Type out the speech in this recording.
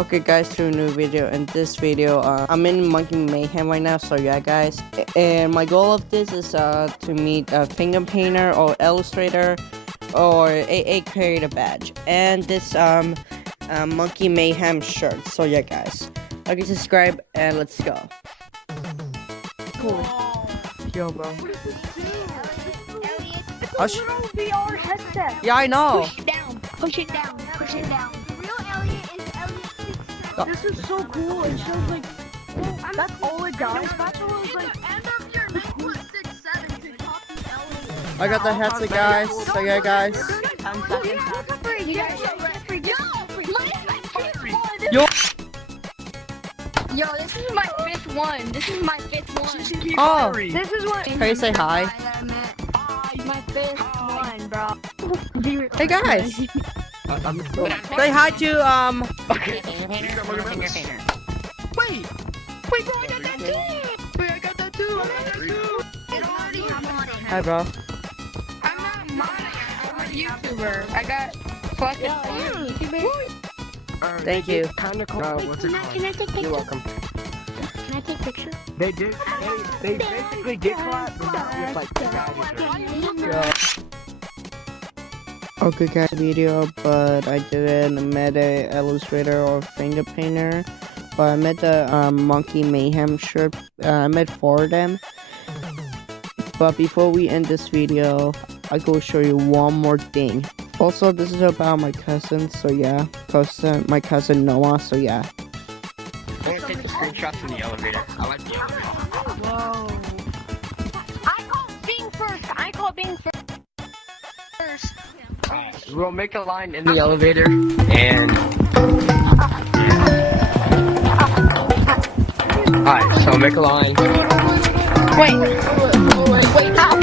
Okay guys, to a new video. In this video, I'm in Monkey Mayhem right now, so yeah guys. And my goal of this is to meet a finger painter or illustrator or a creator badge. And this Monkey Mayhem shirt, so yeah guys. Okay, subscribe and let's go. Cool. Yo bro. What does this do? Hush. It's a little VR headset. Yeah, I know. Push it down. Push it down. Push it down. The real Elliot is Elliot 6'7". This is so cool. It shows like that's all it does. That's all it's like. End of your name was 6'7" to copy Elliot. I got the headset guys. So yeah guys. Yo. Yo, this is my fifth one. This is my fifth one. Oh. This is what. Can you say hi? My fifth one, bro. Hey guys. Say hi to Okay. Wait, bro, I got that too. Wait, I got that too. Hi bro. I'm not modding. I'm a YouTuber. I got fucking Thank you. Kinda cool. What's it called? Can I take picture? You're welcome. Can I take picture? They did. They basically did collab, but not with like the guys. Okay guys, video, but I didn't met a illustrator or finger painter, but I met the Monkey Mayhem shirt. I met 4 of them. But before we end this video, I go show you one more thing. Also, this is about my cousin, so yeah, my cousin Noah, so yeah. I'm gonna take the screenshots in the elevator. I like the elevator. Whoa. I call being first. I call being first. We'll make a line in the elevator and. Alright, so make a line. Wait, how?